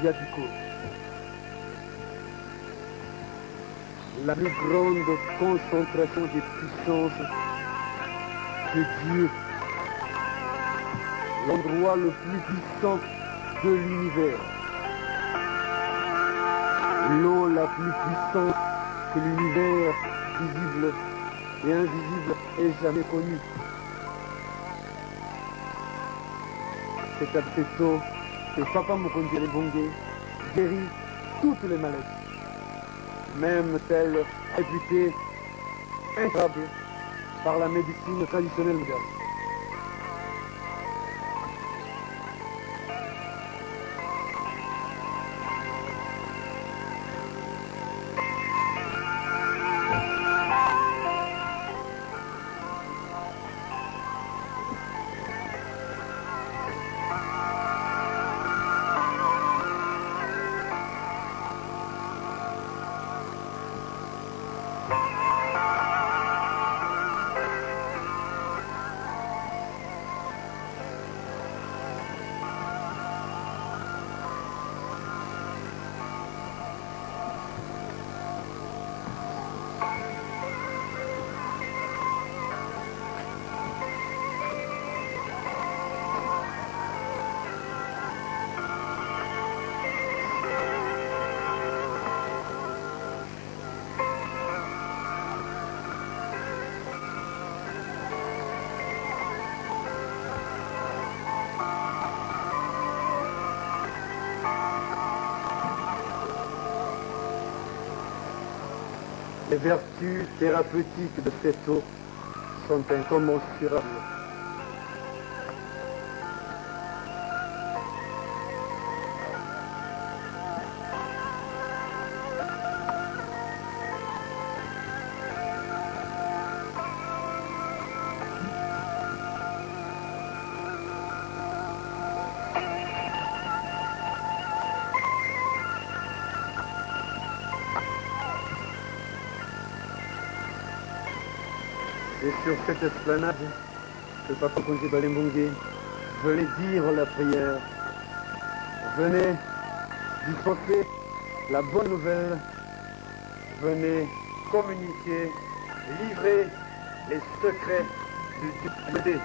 Viatico. La plus grande concentration des puissances de Dieu. L'endroit le plus puissant de l'univers. L'eau la plus puissante que l'univers visible et invisible ait jamais connue. C'est à cette eau que Papa Mokonzi Lebongue guérit toutes les maladies, même celles réputées incurables par la médecine traditionnelle moderne. Les vertus thérapeutiques de cette eau sont incommensurables. Et sur cette esplanade, le Papa Mokonzi Lebongue venait dire la prière, venait dispenser la bonne nouvelle, venait communiquer, livrer les secrets du Dieu.